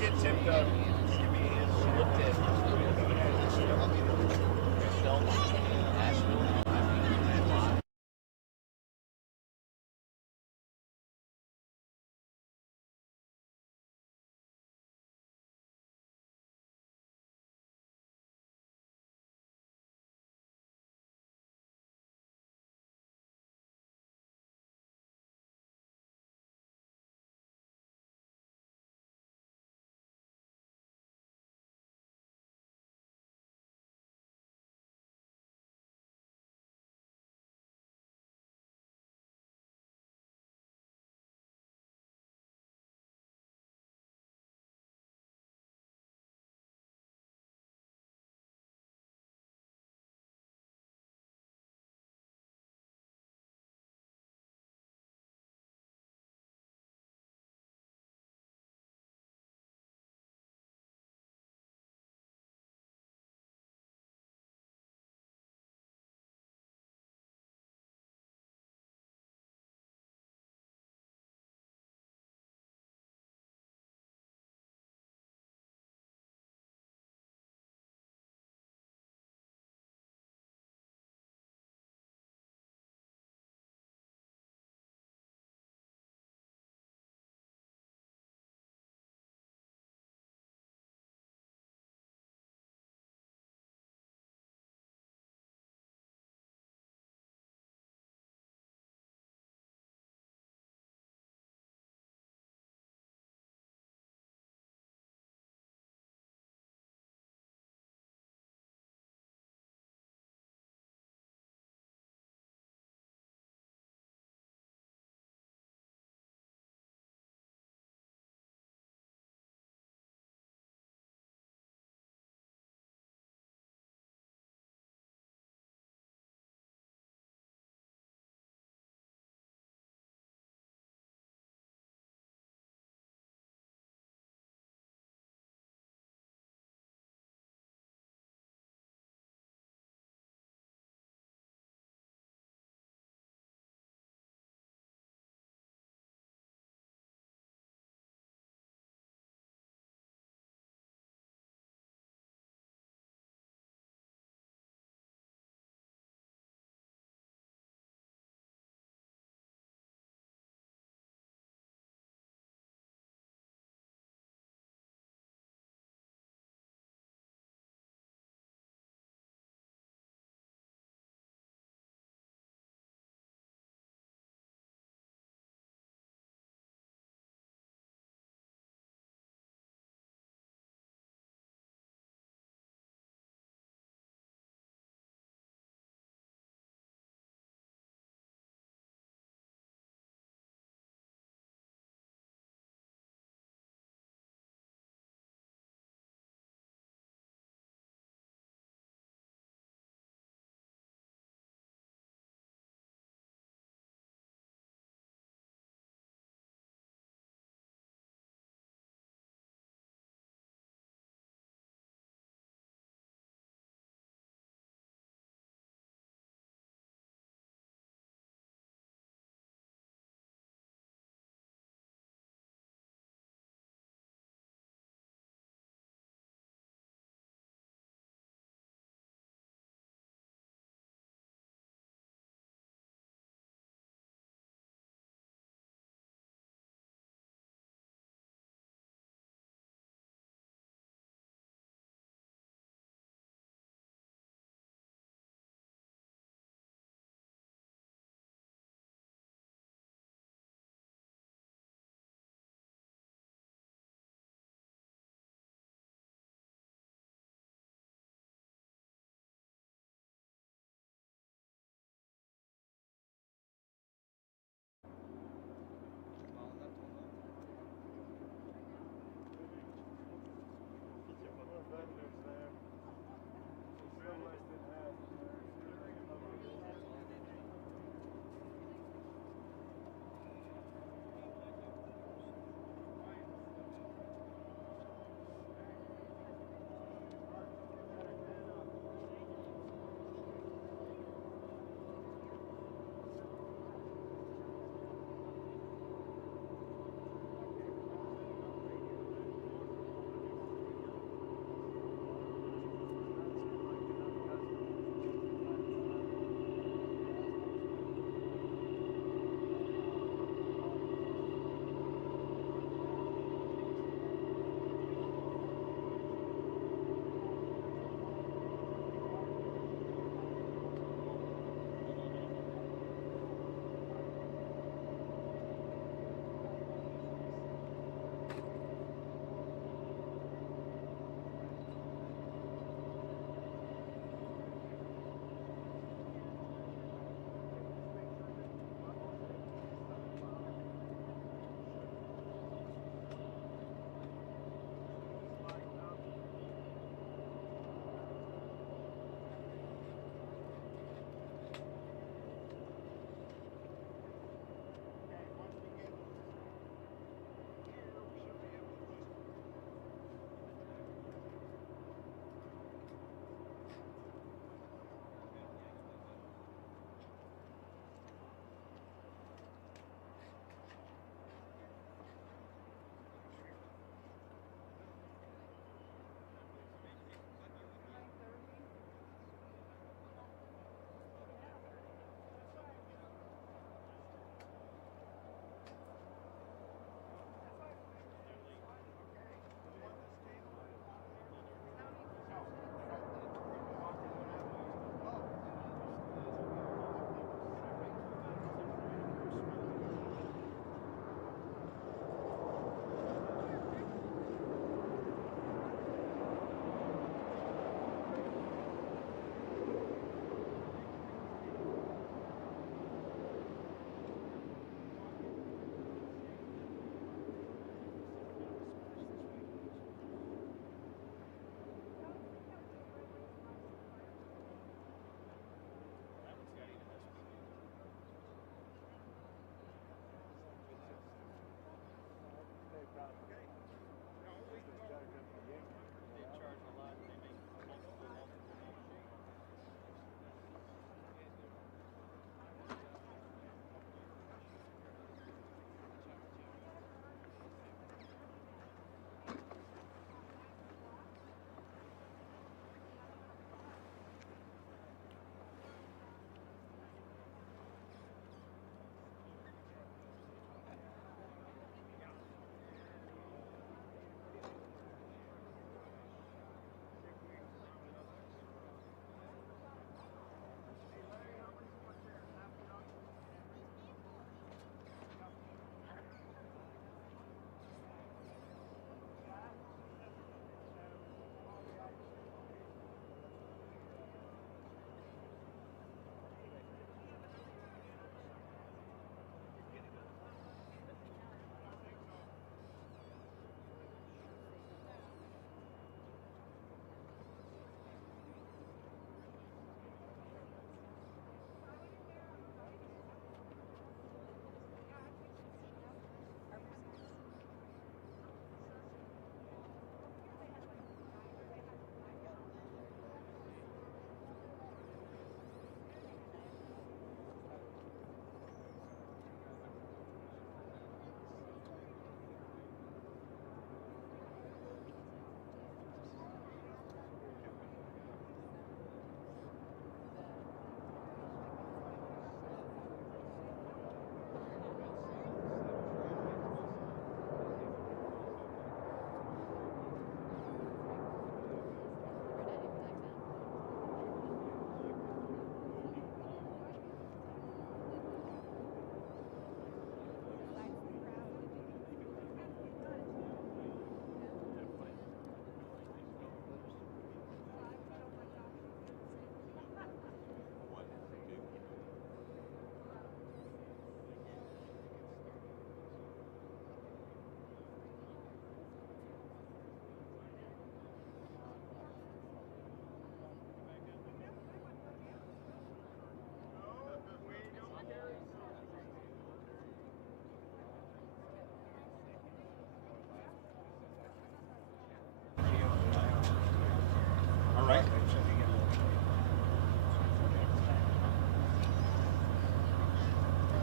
get Tim to give me his LinkedIn.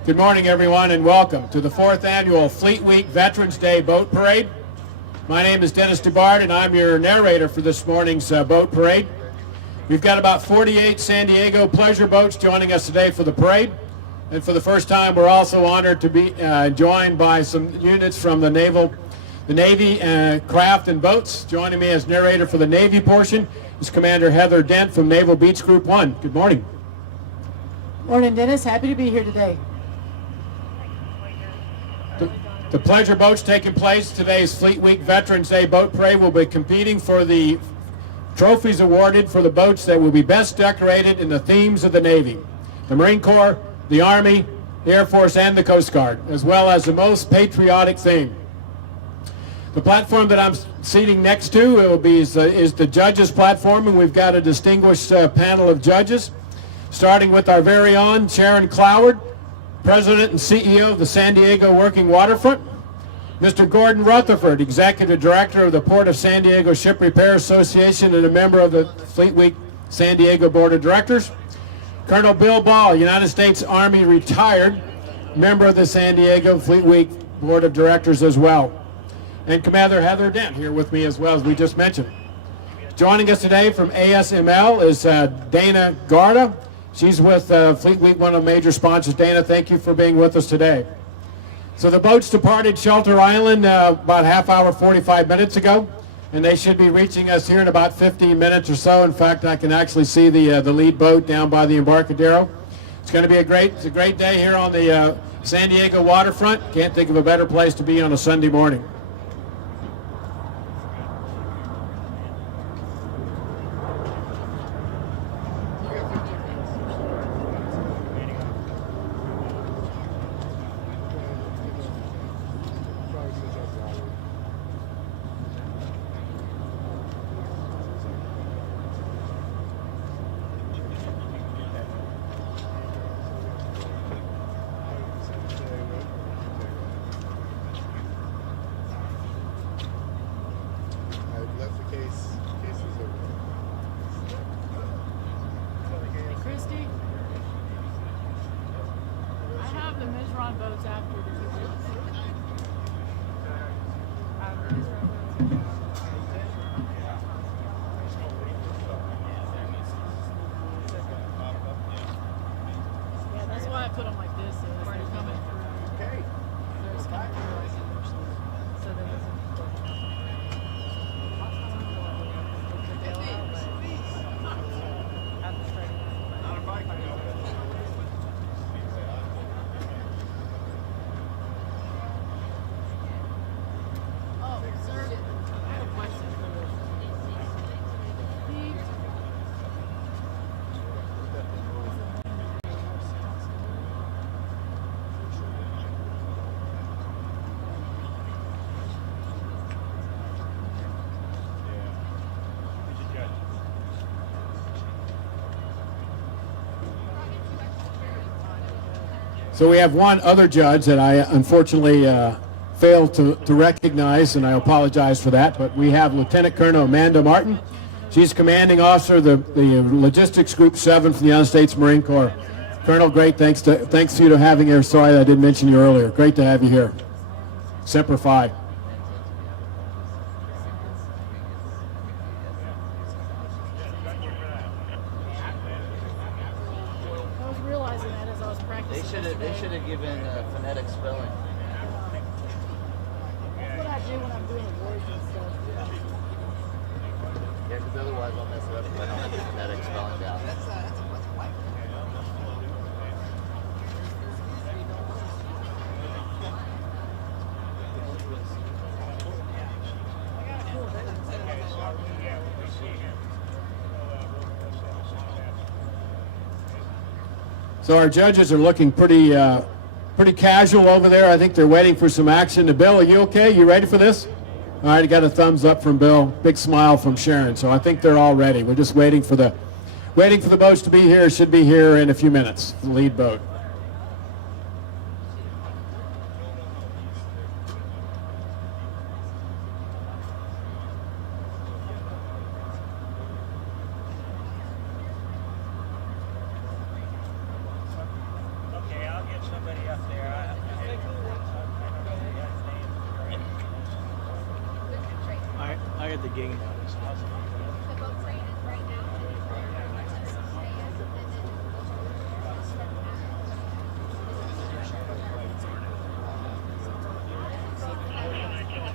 Good morning, everyone, and welcome to the 4th Annual Fleet Week Veterans Day Boat Parade. My name is Dennis DeBard, and I'm your narrator for this morning's boat parade. We've got about 48 San Diego pleasure boats joining us today for the parade. And for the first time, we're also honored to be joined by some units from the Navy craft and boats. Joining me as narrator for the Navy portion is Commander Heather Dent from Naval Beach Group 1. Good morning. Morning, Dennis. Happy to be here today. The pleasure boats taking place today's Fleet Week Veterans Day Boat Parade will be competing for the trophies awarded for the boats that will be best decorated in the themes of the Navy, the Marine Corps, the Army, the Air Force, and the Coast Guard, as well as the most patriotic theme. The platform that I'm seating next to is the judges' platform, and we've got a distinguished panel of judges, starting with our very own Sharon Cloward, President and CEO of the San Diego Working Waterfront, Mr. Gordon Rutherford, Executive Director of the Port of San Diego Ship Repair Association and a member of the Fleet Week San Diego Board of Directors, Colonel Bill Ball, United States Army retired, member of the San Diego Fleet Week Board of Directors as well, and Commander Heather Dent here with me as well, as we just mentioned. Joining us today from ASML is Dana Garda. She's with Fleet Week, one of the major sponsors. Dana, thank you for being with us today. So the boats departed Shelter Island about half hour, 45 minutes ago, and they should be reaching us here in about 15 minutes or so. In fact, I can actually see the lead boat down by the Embarcadero. It's going to be a great day here on the San Diego waterfront. Can't think of a better place to be on a Sunday morning. So we have one other judge that I unfortunately failed to recognize, and I apologize for that, but we have Lieutenant Colonel Amanda Martin. She's commanding officer of the Logistics Group 7 for the United States Marine Corps. Colonel, great, thanks to you to having here. Sorry that I didn't mention you earlier. Great to have you here. Semper Fi. They should have given phonetic spelling. That's what I do when I'm doing awards and stuff. Yeah, because otherwise I'll mess it up if I don't have the phonetic spelling down. So our judges are looking pretty casual over there. I think they're waiting for some action. Bill, are you okay? You ready for this? All right, I got a thumbs up from Bill. Big smile from Sharon. So I think they're all ready. We're just waiting for the boats to be here. Should be here in a few minutes. The lead boat. Okay, I'll get somebody up game.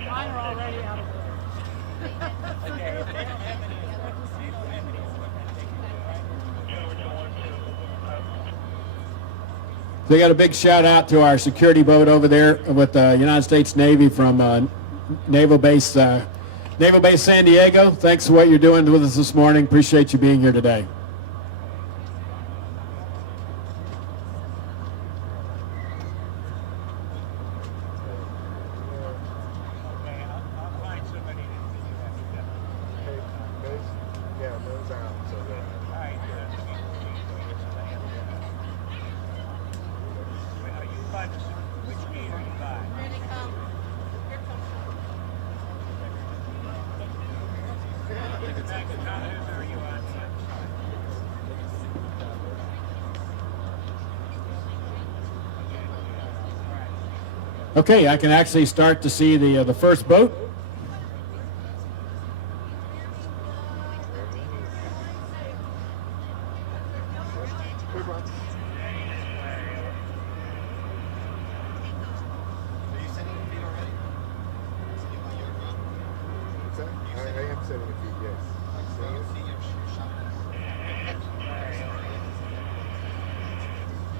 Mine are already out of They got a big shout out to our security boat over there with the United States Navy from Naval Base San Diego. Thanks for what you're doing with us this morning. Appreciate you being here today. Okay, I can actually start to see the first boat.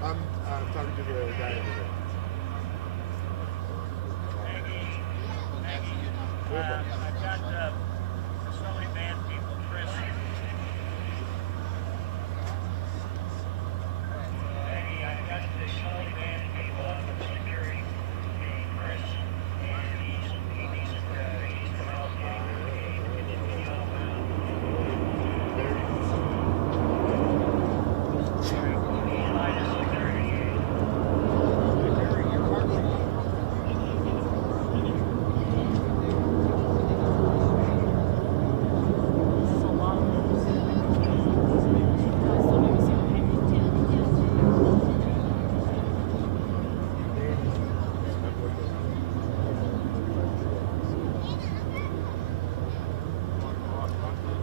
I'm talking to the guy over there. I've got facility man people, Chris. Hey, I've got the facility man people on the security. Chris. He's to help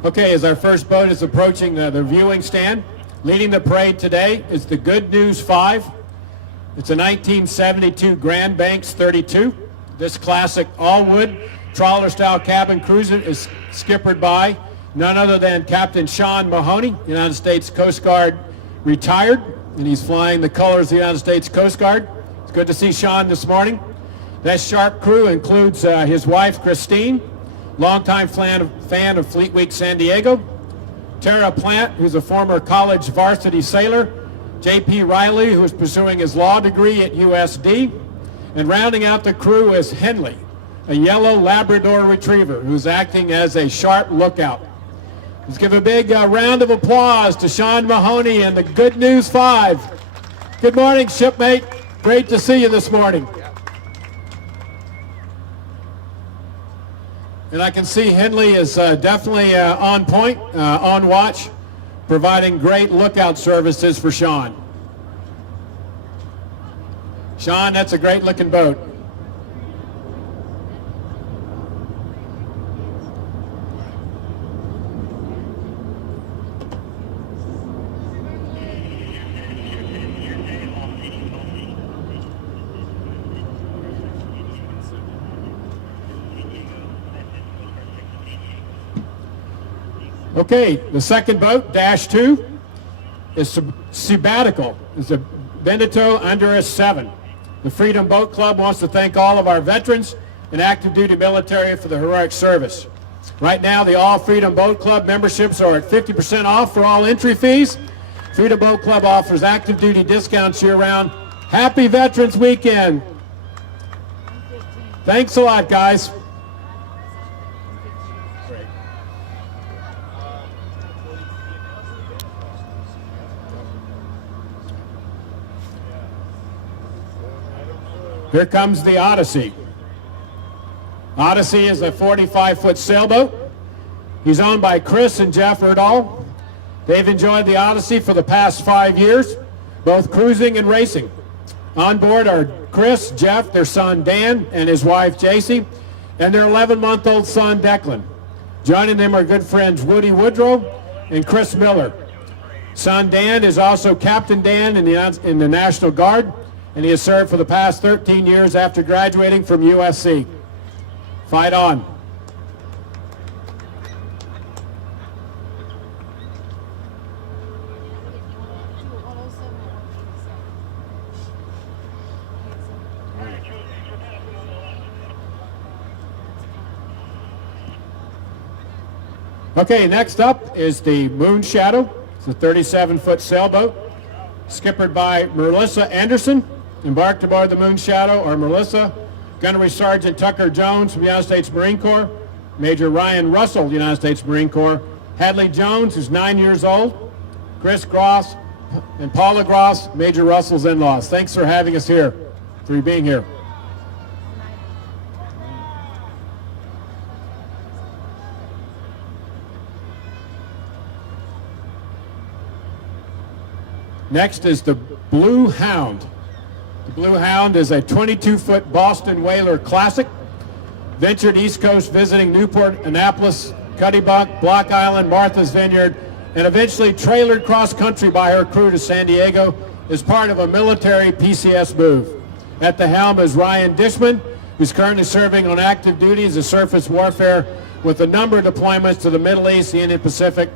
Okay, as our first boat is approaching the viewing stand, leading the parade today is the Good News 5. It's a 1972 Grand Banks 32. This classic all-wood trawler-style cabin cruiser is skippered by none other than Captain Sean Mahoney, United States Coast Guard retired, and he's flying the colors of the United States Coast Guard. It's good to see Sean this morning. That sharp crew includes his wife, Christine, longtime fan of Fleet Week San Diego, Tara Plant, who's a former college varsity sailor, J.P. Riley, who is pursuing his law degree at USD, and rounding out the crew is Henley, a yellow Labrador retriever who's acting as a sharp lookout. Let's give a big round of applause to Sean Mahoney and the Good News 5. Good morning, shipmate. Great to see you this morning. And I can see Henley is definitely on point, on watch, providing great lookout services for Sean. Sean, that's a great looking boat. Okay, the second boat, Dash 2, is Sabbatical. It's a Benito Honduras 7. The Freedom Boat Club wants to thank all of our veterans and active duty military for the heroic service. Right now, the All Freedom Boat Club memberships are at 50% off for all entry fees. Freedom Boat Club offers active duty discounts year-round. Happy Veterans Weekend. Thanks a lot, guys. Here comes the Odyssey. Odyssey is a 45-foot sailboat. He's owned by Chris and Jeff Erdahl. They've enjoyed the Odyssey for the past 5 years, both cruising and racing. On board are Chris, Jeff, their son Dan, and his wife Jacy, and their 11-month-old son Declan. Joining them are good friends Woody Woodrow and Chris Miller. Son Dan is also Captain Dan in the National Guard, and he has served for the past 13 years after graduating from USC. Fight on. Okay, next up is the Moon Shadow. It's a 37-foot sailboat, skippered by Melissa Anderson. Embarked aboard the Moon Shadow are Melissa, Gunnery Sergeant Tucker Jones from the United States Marine Corps, Major Ryan Russell, United States Marine Corps, Hadley Jones, who's 9 years old, Chris Gross, and Paula Gross, Major Russell's in-laws. Thanks for having us here, for being here. Next is the Blue Hound. The Blue Hound is a 22-foot Boston Whaler Classic. Ventured East Coast visiting Newport, Annapolis, Cuddybuck, Block Island, Martha's Vineyard, and eventually trailered cross-country by her crew to San Diego as part of a military PCS move. At the helm is Ryan Dishman, who's currently serving on active duty as a surface warfare with a number of deployments to the Middle East, the Indian Pacific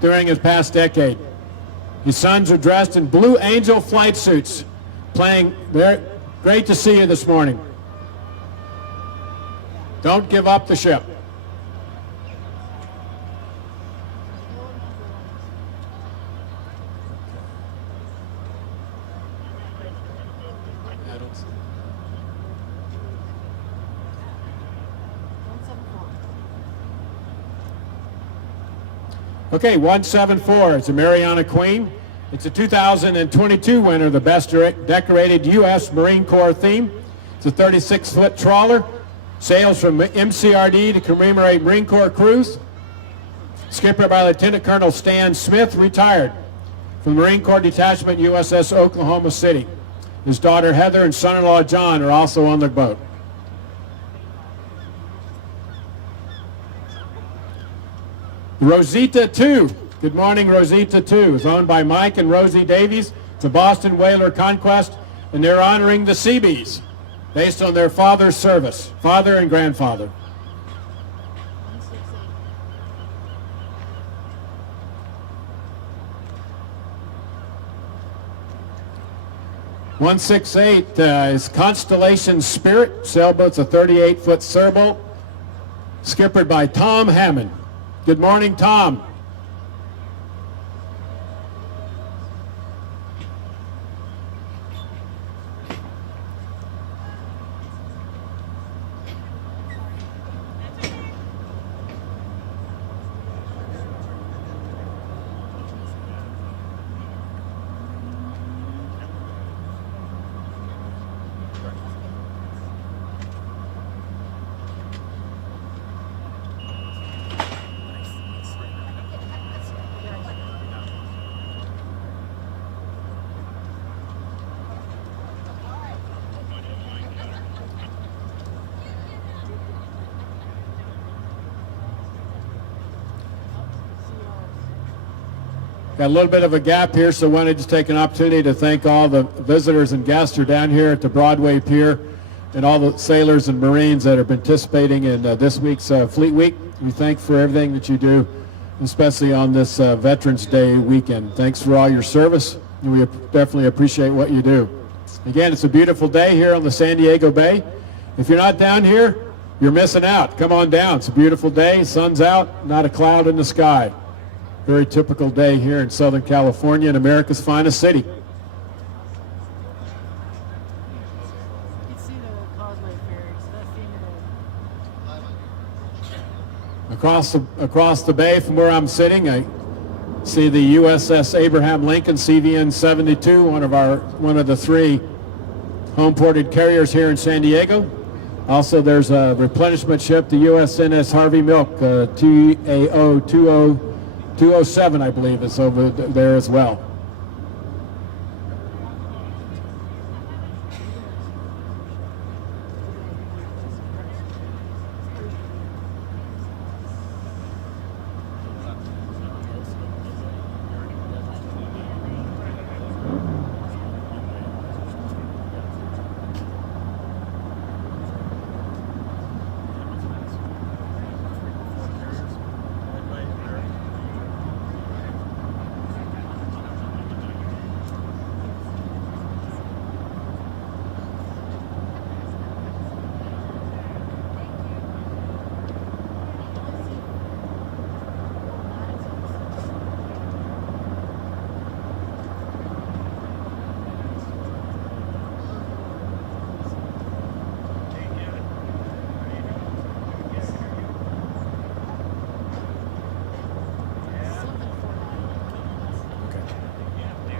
during his past decade. His sons are dressed in Blue Angel flight suits, playing there. Great to see you this morning. Don't give up the ship. Okay, 174, it's a Mariana Queen. It's a 2022 winner, the Best Decorated U.S. Marine Corps theme. It's a 36-foot trawler. Sails from MCRD to commemorate Marine Corps crews. Skipper by Lieutenant Colonel Stan Smith, retired from the Marine Corps Detachment USS Oklahoma City. His daughter Heather and son-in-law John are also on the boat. Rosita 2. Good morning, Rosita 2. It's owned by Mike and Rosie Davies. It's a Boston Whaler Conquest, and they're honoring the Seabees based on their father's service, father and grandfather. (168) is Constellation Spirit. Sailboat's a 38-foot sailboat, skippered by Tom Hammond. Good morning, Tom. Got a little bit of a gap here, so I wanted to take an opportunity to thank all the visitors and guests who are down here at the Broadway Pier and all the sailors and Marines that are participating in this week's Fleet Week. We thank for everything that you do, especially on this Veterans Day weekend. Thanks for all your service, and we definitely appreciate what you do. Again, it's a beautiful day here on the San Diego Bay. If you're not down here, you're missing out. Come on down. It's a beautiful day. Sun's out, not a cloud in the sky. Very typical day here in Southern California in America's finest city. Across the bay from where I'm sitting, I see the USS Abraham Lincoln CVN 72, one of the three home-ported carriers here in San Diego. Also, there's a replenishment ship, the USNS Harvey Milk, TAO 207, I believe, is over there as well.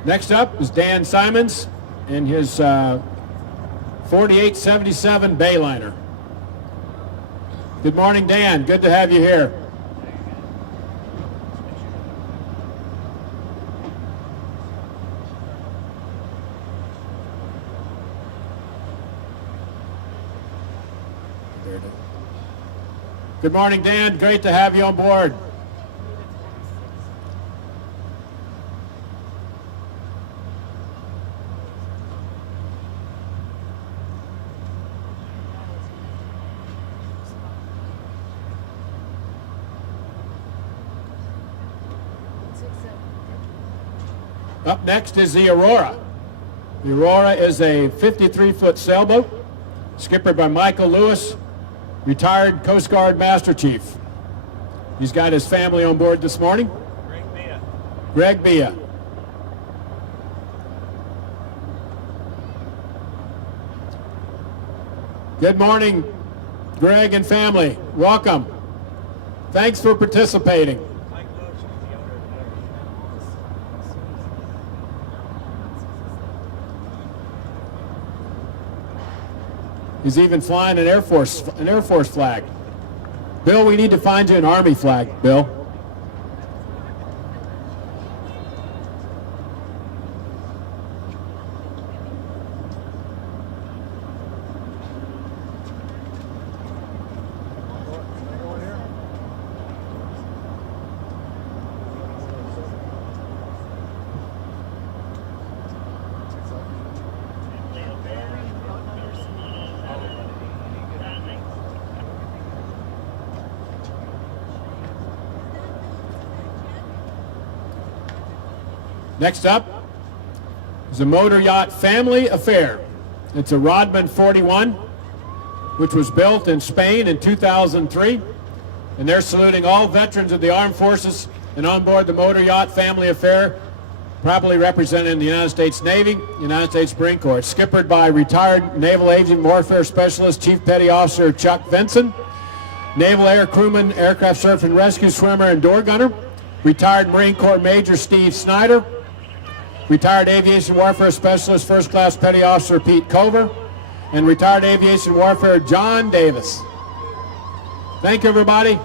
Next up is Dan Simons in his 4877 Bayliner. Good morning, Dan. Good to have you here. Good morning, Dan. Great to have you on board. Up next is the Aurora. The Aurora is a 53-foot sailboat, skippered by Michael Lewis, retired Coast Guard Master Chief. He's got his family on board this morning. Greg Bia. Good morning, Greg and family. Welcome. Thanks for participating. He's even flying an Air Force flag. Bill, we need to find you an Army flag, Bill. Next up is a motor yacht family affair. It's a Rodman 41, which was built in Spain in 2003. And they're saluting all veterans of the armed forces and on board the motor yacht family affair, properly representing the United States Navy, United States Marine Corps. It's skippered by retired Naval Agent Warfare Specialist Chief Petty Officer Chuck Vinson, Naval Air Crewman, Aircraft Surf and Rescue Swimmer and Door Gunner, retired Marine Corps Major Steve Snyder, retired Aviation Warfare Specialist First Class Petty Officer Pete Culver, and retired Aviation Warfare John Davis. Thank you, everybody.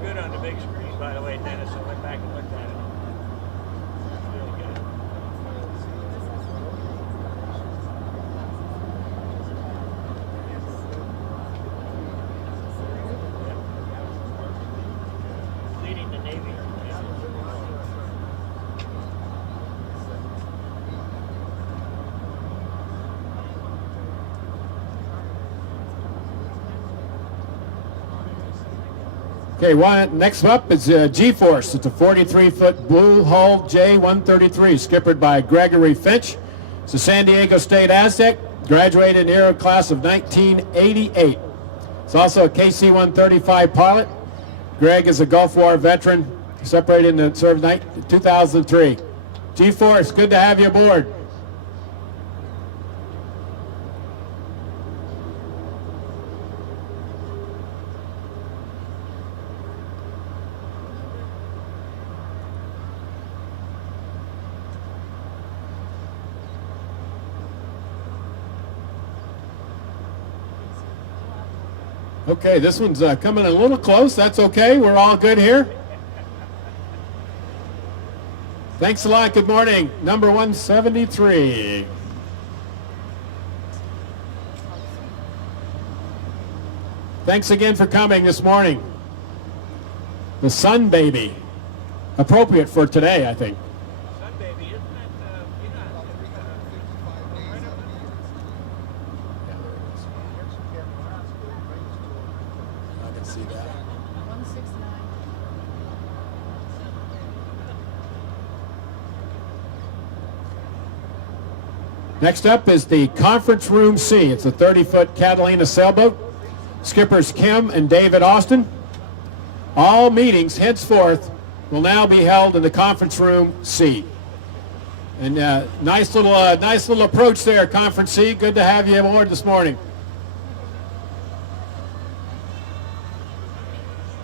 Good on the big screen, by the way, Dennis. I went back and looked at it. It's really good. Leading the Navy. Okay, next up is G-Force. It's a 43-foot blue hull J-133, skippered by Gregory Finch. It's a San Diego State Aztec, graduated in the Aero class of 1988. It's also a KC-135 pilot. Greg is a Gulf War veteran, separated in served 2003. G-Force, good to have you aboard. Okay, this one's coming a little close. That's okay. We're all good here. Thanks a lot. Good morning. Number 173. Thanks again for coming this morning. The Sun Baby. Appropriate for today, I think. Sun Baby, isn't that, I can see that. 169. Next up is the Conference Room C. It's a 30-foot Catalina sailboat. Skippers Kim and David Austin. All meetings henceforth will now be held in the Conference Room C. And nice little approach there, Conference C. Good to have you aboard this morning.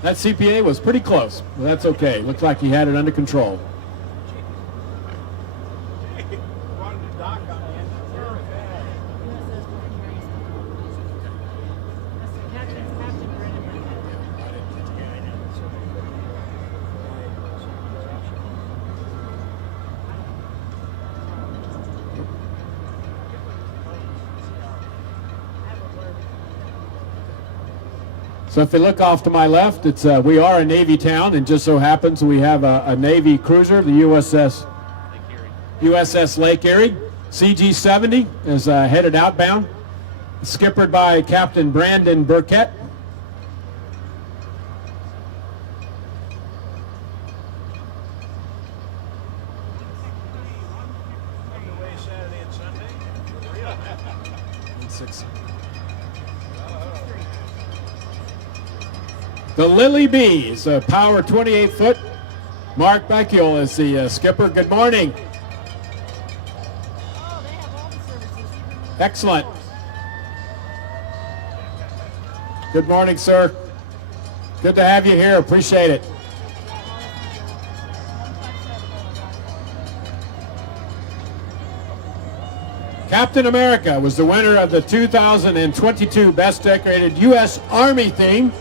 That CPA was pretty close, but that's okay. Looks like he had it under control. So if you look off to my left, it's we are a Navy town, and just so happens we have a Navy cruiser, the USS Lake Erie. CG-70 is headed outbound, skippered by Captain Brandon Burkett. The Lily Bee is a power 28-foot. Mark Beckiel is the skipper. Good morning. Excellent. Good morning, sir. Good to have you here. Appreciate it. Captain America was the winner of the 2022 Best Decorated U.S. Army theme.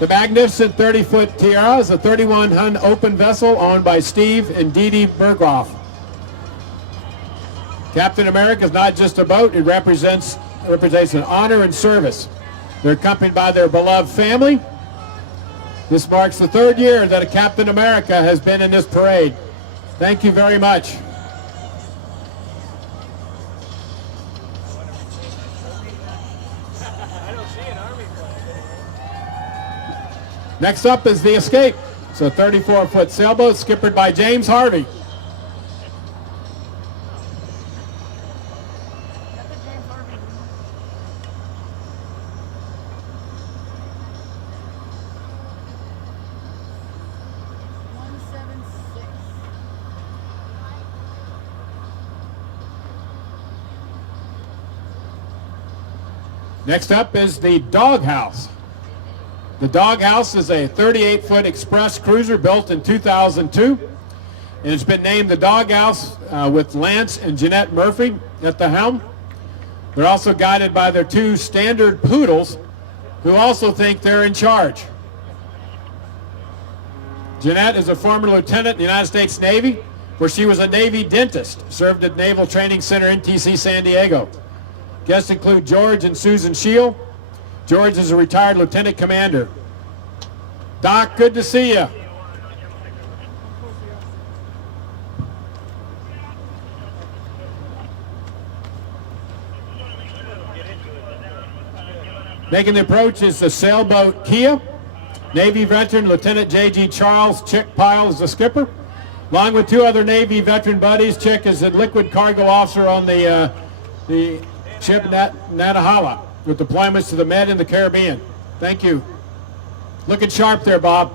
The magnificent 30-foot Tiara is a 31-ton open vessel owned by Steve and Dee Dee Berghoff. Captain America is not just a boat, it represents an honor and service. They're accompanied by their beloved family. This marks the third year that a Captain America has been in this parade. Thank you very much. Next up is the Escape. It's a 34-foot sailboat skippered by James Harvey. Next up is the Doghouse. The Doghouse is a 38-foot express cruiser built in 2002, and it's been named the Doghouse with Lance and Jeanette Murphy at the helm. They're also guided by their two standard poodles, who also think they're in charge. Jeanette is a former lieutenant in the United States Navy, where she was a Navy dentist, served at Naval Training Center NTC San Diego. Guests include George and Susan Scheel. George is a retired lieutenant commander. Doc, good to see you. Making the approach is the sailboat Kia. Navy veteran Lieutenant J.G. Charles Chick Pyle is the skipper. Along with two other Navy veteran buddies, Chick is the liquid cargo officer on the ship Natahala, with deployments to the Med and the Caribbean. Thank you. Looking sharp there, Bob.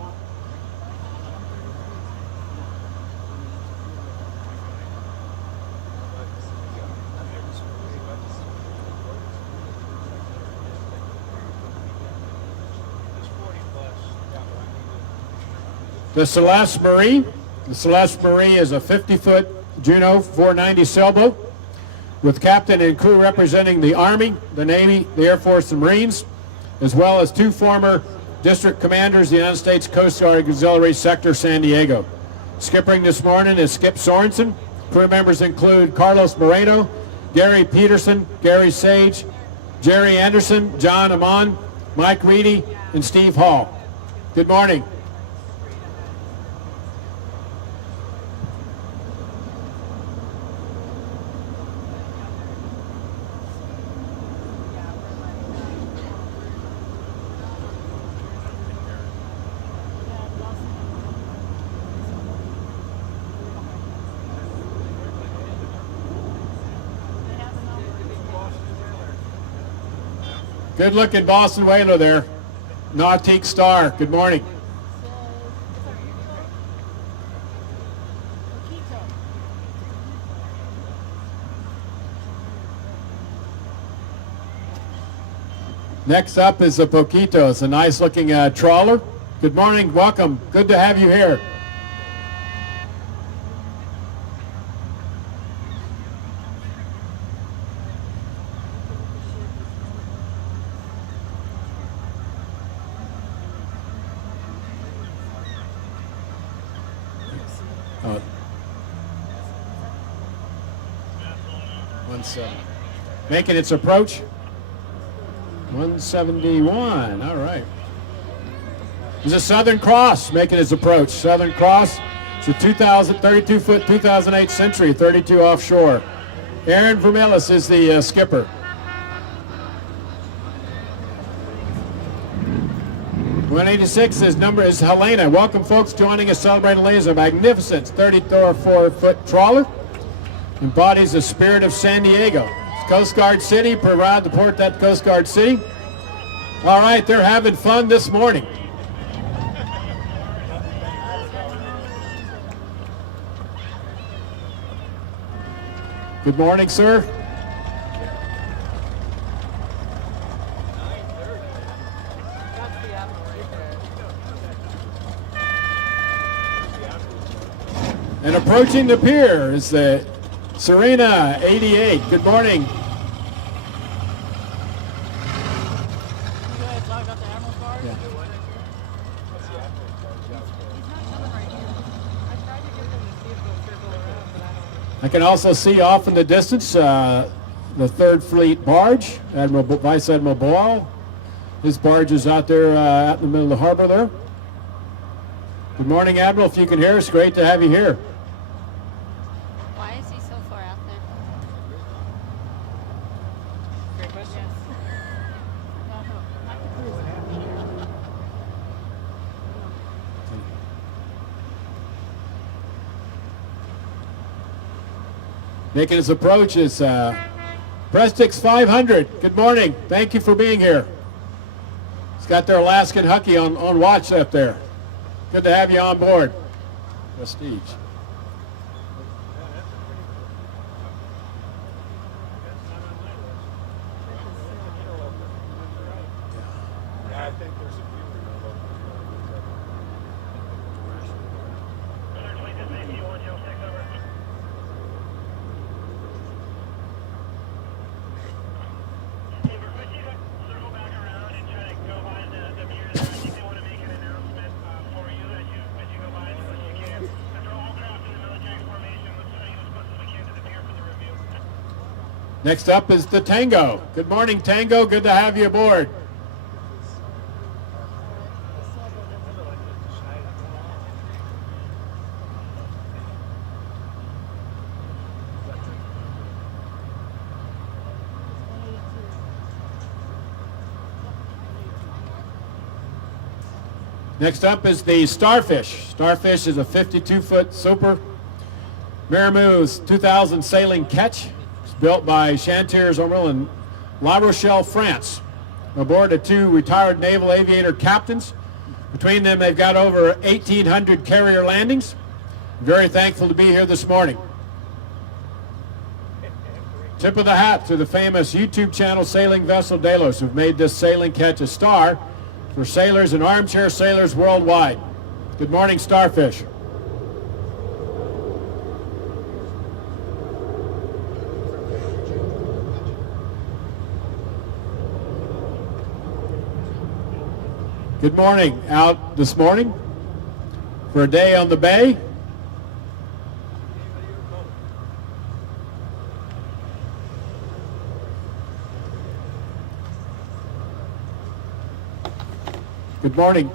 The Celeste Marie. The Celeste Marie is a 50-foot Juno 490 sailboat with captain and crew representing the Army, the Navy, the Air Force, and Marines, as well as two former district commanders of the United States Coast Guard Auxiliary Sector San Diego. Skippering this morning is Skip Sorensen. Crew members include Carlos Moreno, Gary Peterson, Gary Sage, Jerry Anderson, John Amon, Mike Reedy, and Steve Hall. Good morning. Good looking Boston Whaler there. Nautique Star. Good morning. Next up is the Poquito. It's a nice looking trawler. Good morning, welcome. Good to have you here. Oh. 170. Making its approach. 171. All right. There's a Southern Cross making its approach. Southern Cross. It's a 32-foot 2008 Century, 32 offshore. Aaron Vermelis is the skipper. His number is Helena. Welcome, folks, joining us celebrating laser. Magnificent 34-foot trawler. Embodies the spirit of San Diego. It's Coast Guard City, proud to port that Coast Guard City. All right, they're having fun this morning. Good morning, sir. And approaching the pier is the Serena 88. Good morning. Yeah. I can also see off in the distance the 3rd Fleet barge, Vice Admiral Boal. His barge is out there out in the middle of the harbor there. Good morning, Admiral. If you can hear us, great to have you here. Why is he so far out there? Great question. Making his approach is Prestix 500. Good morning. Thank you for being here. He's got their Alaskan Husky on watch up there. Good to have you on board. Prestige. Next up is the Tango. Good morning, Tango. Good to have you aboard. Next up is the Starfish. Starfish is a 52-foot super Miramu's 2000 sailing ketch. Built by Chantiers Ormel in La Rochelle, France. Aboard of 2 retired naval aviator captains. Between them, they've got over 1,800 carrier landings. Very thankful to be here this morning. Tip of the hat to the famous YouTube channel Sailing Vessel Delos, who've made this sailing ketch a star for sailors and armchair sailors worldwide. Good morning, Starfish. Good morning. Out this morning for a day on the bay. Good morning.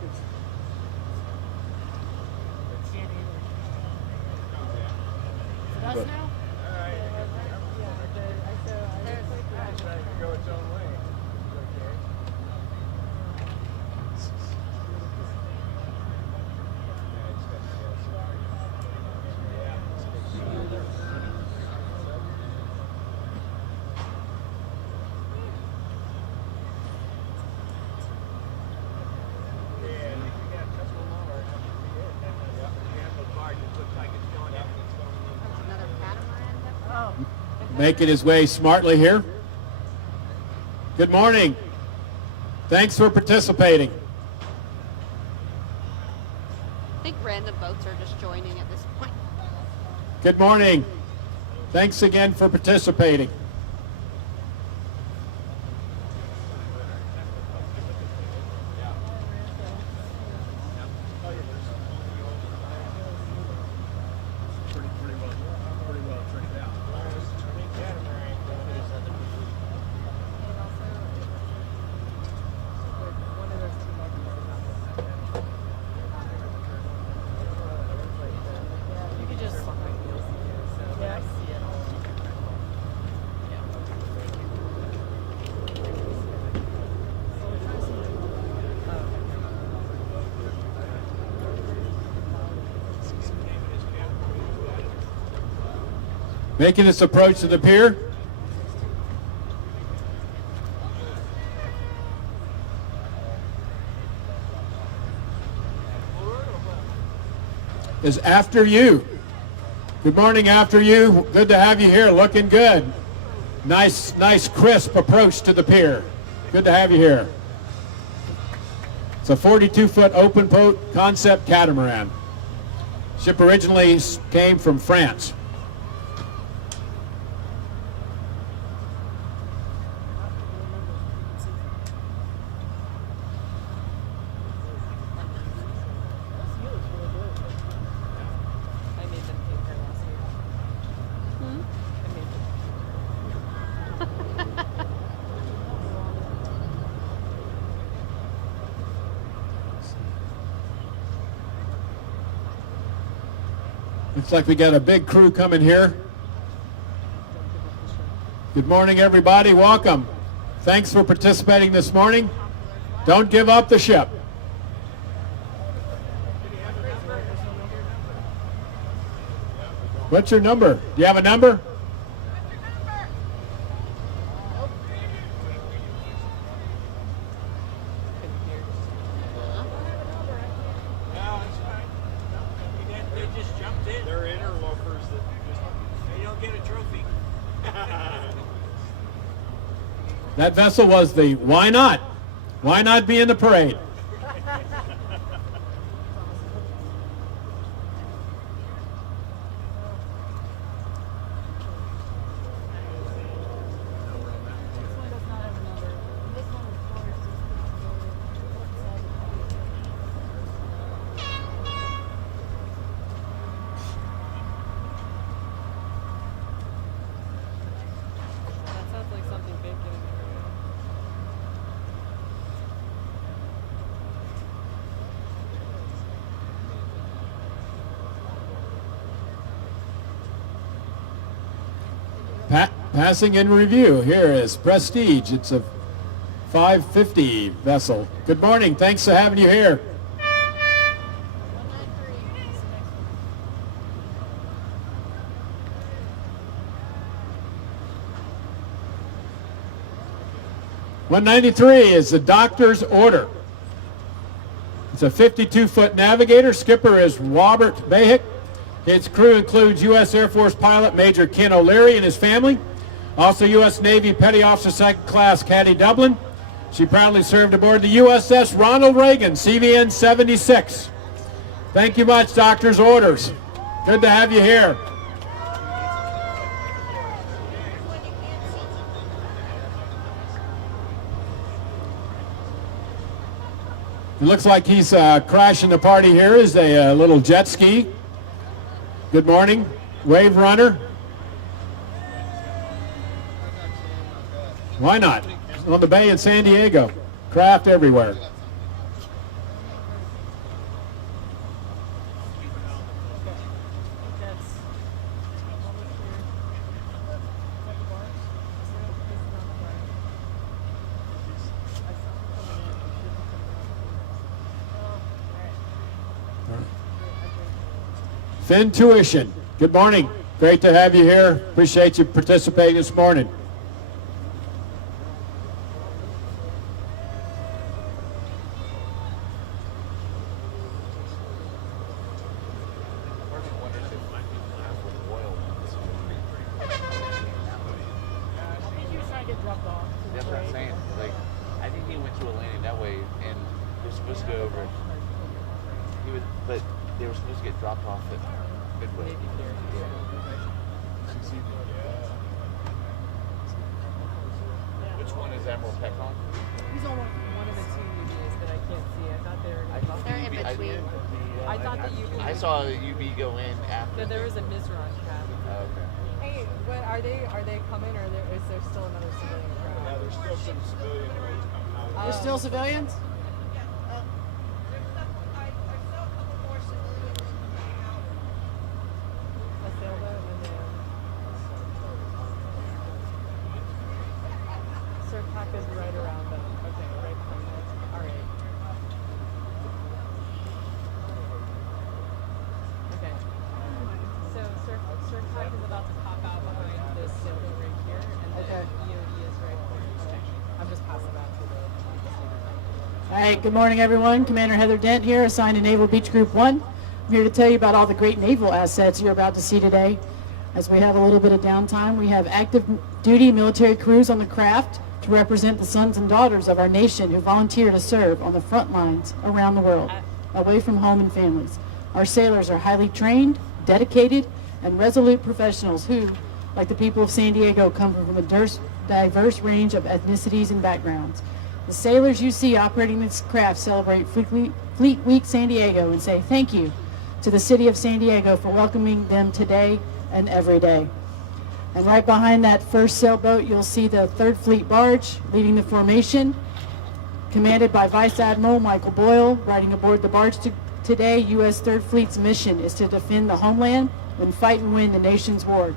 making his way smartly here. Good morning. Thanks for participating. I think random boats are just joining at this point. Good morning. Thanks again for participating. Making its approach to the pier is After You. Good morning, After You. Good to have you here. Looking good. Nice, crisp approach to the pier. Good to have you here. It's a 42-foot open boat concept catamaran. Ship originally came from France. Looks like we got a big crew coming here. Good morning, everybody. Welcome. Thanks for participating this morning. Don't give up the ship. What's your number? Do you have a number? They're interlopers that They don't get a trophy. That vessel was the Why Not? Why not be in the parade? Passing in review, here is Prestige. It's a 550 vessel. Good morning. Thanks for having you here. $193 is the doctor's order. It's a 52-foot navigator. Skipper is Robert Bahick. Its crew includes U.S. Air Force pilot Major Ken O'Leary and his family. Also U.S. Navy Petty Officer Second Class Caddy Dublin. She proudly served aboard the USS Ronald Reagan, CVN 76. Thank you much, doctor's orders. Good to have you here. It looks like he's crashing the party here. Is a little jet ski. Good morning, Wave Runner. Why not? On the bay in San Diego. Craft everywhere. Fin Tuition. Good morning. Great to have you here. Appreciate you participating this morning. first. He was, but they were supposed to get dropped off at Midway. Yeah. Which one is Admiral Peck on? He's on one of the two UBs that I can't see. I thought they were. They're in between. I thought the UB. I saw the UB go in after. No, there was a Mizron cab. Oh, okay. Hey, but are they coming, or is there still another civilian crowd? Yeah, there's still some civilian roads coming out. There's still civilians? A sailboat and then. Surf Pack is right around them. Okay, right behind them. All right. Okay. So Surf Pack is about to pop out behind this sailboat right here, and then Okay. EOD is right there. Okay. I'm just passing that to the. All right, good morning, everyone. Commander Heather Dent here, assigned to Naval Beach Group 1. I'm here to tell you about all the great naval assets you're about to see today. As we have a little bit of downtime, we have active duty military crews on the craft to represent the sons and daughters of our nation who volunteer to serve on the front lines around the world, away from home and families. Our sailors are highly trained, dedicated, and resolute professionals who, like the people of San Diego, come from a diverse range of ethnicities and backgrounds. The sailors you see operating this craft celebrate Fleet Week San Diego and say thank you to the city of San Diego for welcoming them today and every day. And right behind that first sailboat, you'll see the 3rd Fleet barge leading the formation, commanded by Vice Admiral Michael Boyle. Riding aboard the barge today, U.S. 3rd Fleet's mission is to defend the homeland and fight and win the nation's war.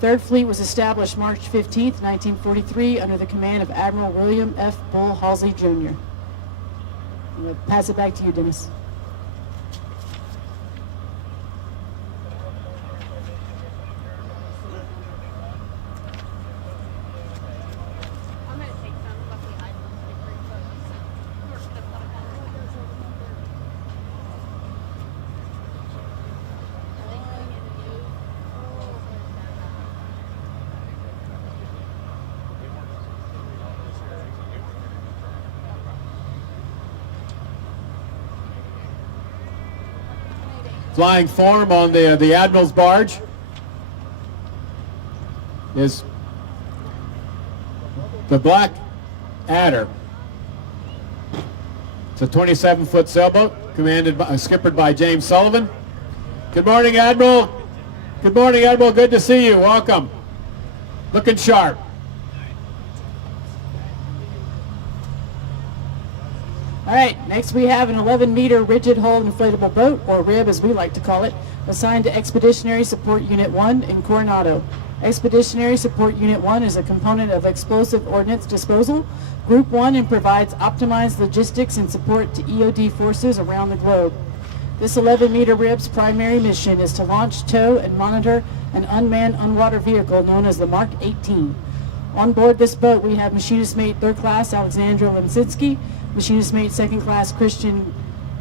3rd Fleet was established March 15, 1943, under the command of Admiral William F. Bull Halsey, Jr. I'm going to pass it back to you, Dennis. I'm going to take some of the items before Flying form on the Admiral's barge is the Black Adder. It's a 27-foot sailboat skippered by James Sullivan. Good morning, Admiral. Good morning, Admiral. Good to see you. Welcome. Looking sharp. All right, next we have an 11-meter rigid hull inflatable boat, or RIB as we like to call it, assigned to Expeditionary Support Unit 1 in Coronado. Expeditionary Support Unit 1 is a component of Explosive Ordnance Disposal, Group 1, and provides optimized logistics and support to EOD forces around the globe. This 11-meter RIB's primary mission is to launch, tow, and monitor an unmanned unwater vehicle known as the Mark 18. On board this boat, we have Machinist Mate 3rd Class Alexandra Lemsinski, Machinist Mate 2nd Class Christian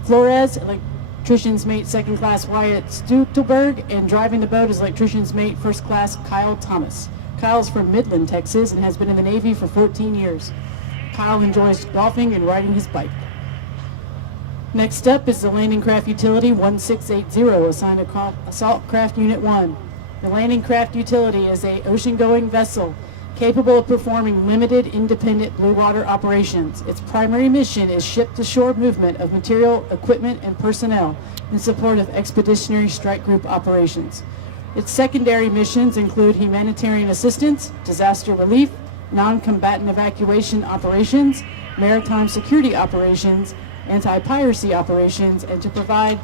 Flores, Electrician's Mate 2nd Class Wyatt Stuttelberg, and driving the boat is Electrician's Mate 1st Class Kyle Thomas. Kyle's from Midland, Texas, and has been in the Navy for 14 years. Kyle enjoys golfing and riding his bike. Next up is the Landing Craft Utility 1680, assigned to Assault Craft Unit 1. The Landing Craft Utility is an ocean-going vessel capable of performing limited independent blue water operations. Its primary mission is ship-to-shore movement of material, equipment, and personnel in support of expeditionary strike group operations. Its secondary missions include humanitarian assistance, disaster relief, non-combatant evacuation operations, maritime security operations, anti-piracy operations, and to provide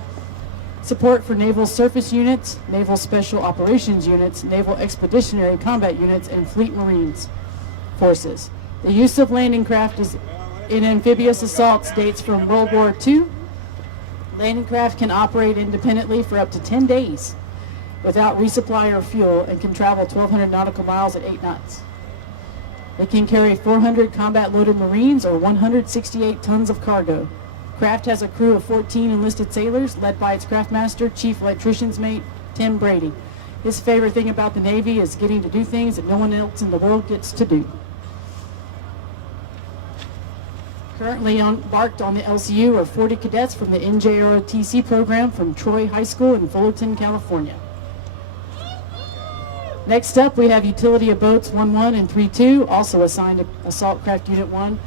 support for naval surface units, naval special operations units, naval expeditionary combat units, and fleet marines forces. The use of landing craft in amphibious assaults dates from World War II. Landing craft can operate independently for up to 10 days without resupply or fuel and can travel 1,200 nautical miles at 8 knots. It can carry 400 combat-loaded Marines or 168 tons of cargo. Craft has a crew of 14 enlisted sailors led by its craftmaster, Chief Electrician's Mate Tim Brady. His favorite thing about the Navy is getting to do things that no one else in the world gets to do. Currently embarked on the LCU are 40 cadets from the NJROTC program from Troy High School in Fullerton, California. Next up, we have utility of boats 1-1 and 3-2, also assigned to Assault Craft Unit 1.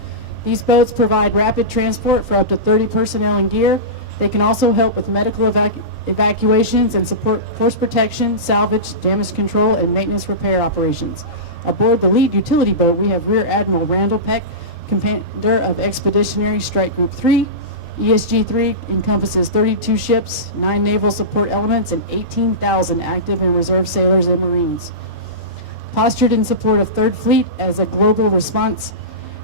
These boats provide rapid transport for up to 30 personnel and gear. They can also help with medical evacuations and support force protection, salvage, damage control, and maintenance repair operations. Aboard the lead utility boat, we have Rear Admiral Randall Peck, commander of Expeditionary Strike Group 3. ESG-3 encompasses 32 ships, 9 naval support elements, and 18,000 active and reserve sailors and Marines. Postured in support of 3rd Fleet as a global response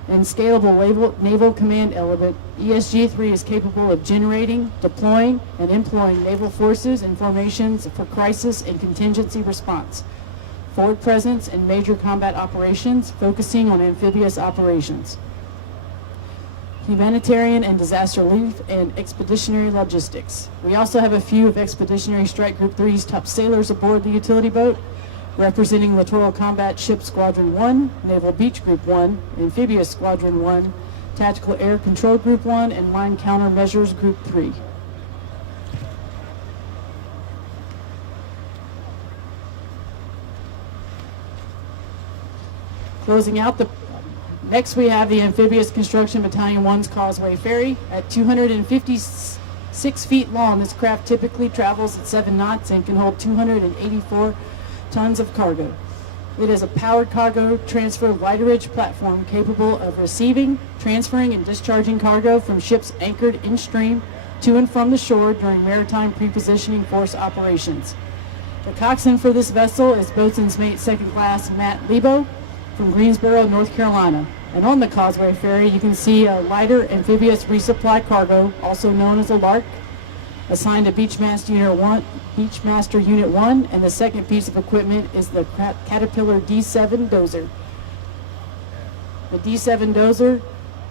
and scalable naval command element, ESG-3 is capable of generating, deploying, and employing naval forces and formations for crisis and contingency response, forward presence, and major combat operations, focusing on amphibious operations, humanitarian and disaster relief, and expeditionary logistics. We also have a few of Expeditionary Strike Group 3's top sailors aboard the utility boat, representing Littoral Combat Ship Squadron 1, Naval Beach Group 1, Amphibious Squadron 1, Tactical Air Control Group 1, and Mine Countermeasures Group 3. Closing out next we have the Amphibious Construction Battalion 1's Causeway Ferry. At 256 feet long, this craft typically travels at 7 knots and can hold 284 tons of cargo. It is a powered cargo transfer lighterage platform capable of receiving, transferring, and discharging cargo from ships anchored in stream to and from the shore during maritime prepositioning force operations. The coxswain for this vessel is Boatswain's Mate 2nd Class Matt Lebo from Greensboro, North Carolina. And on the Causeway Ferry, you can see a lighter amphibious resupply cargo, also known as a LARC, assigned to Beachmaster Unit 1, and the second piece of equipment is the Caterpillar D7 dozer. The D7 dozer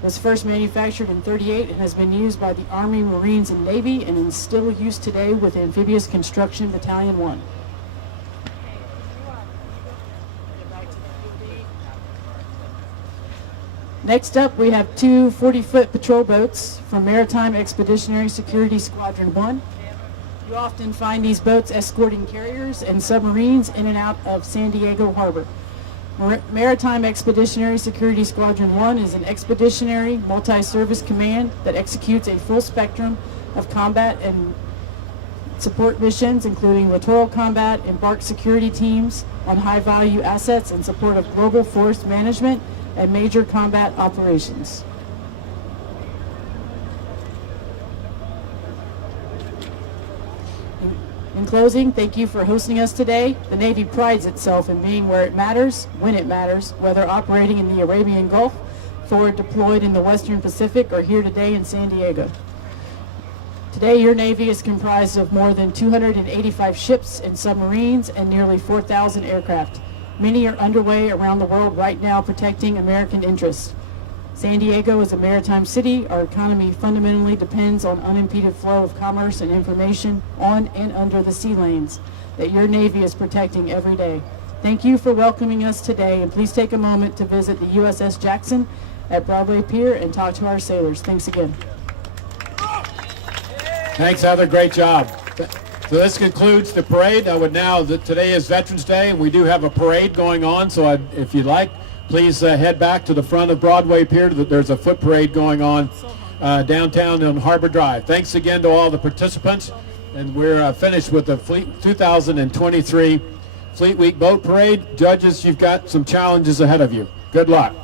was first manufactured in '38 and has been used by the Army, Marines, and Navy, and is still used today with Amphibious Construction Battalion 1. Next up, we have 2 40-foot patrol boats from Maritime Expeditionary Security Squadron 1. You often find these boats escorting carriers and submarines in and out of San Diego Harbor. Maritime Expeditionary Security Squadron 1 is an expeditionary multi-service command that executes a full spectrum of combat and support missions, including littoral combat, embarked security teams on high-value assets in support of global force management and major combat operations. In closing, thank you for hosting us today. The Navy prides itself in being where it matters, when it matters, whether operating in the Arabian Gulf, forward deployed in the Western Pacific, or here today in San Diego. Today, your Navy is comprised of more than 285 ships and submarines and nearly 4,000 aircraft. Many are underway around the world right now protecting American interests. San Diego is a maritime city. Our economy fundamentally depends on unimpeded flow of commerce and information on and under the sea lanes that your Navy is protecting every day. Thank you for welcoming us today, and please take a moment to visit the USS Jackson at Broadway Pier and talk to our sailors. Thanks again. Thanks, Heather. Great job. So this concludes the parade. Today is Veterans Day, and we do have a parade going on. So if you'd like, please head back to the front of Broadway Pier. There's a foot parade going on downtown on Harbor Drive. Thanks again to all the participants. And we're finished with the 2023 Fleet Week Boat Parade. Judges, you've got some challenges ahead of you. Good luck.